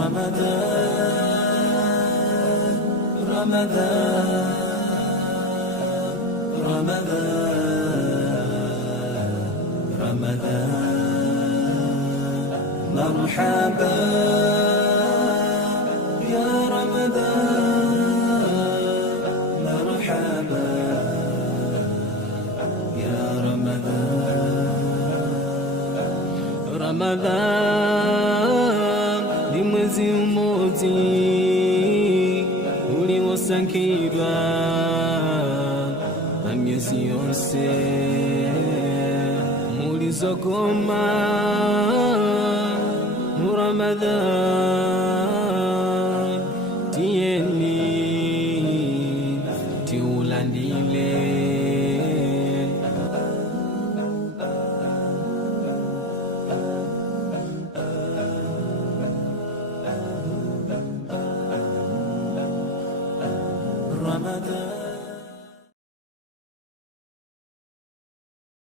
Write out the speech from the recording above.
رمضان رمضان رمضان رمضان مرحبا يا رمضان مرحبا يا رمضان رمضان ni mwezi mmoja uliosangirwa na miezi yose mulizogoma mu Ramadhan tieni tiulandile Ramadan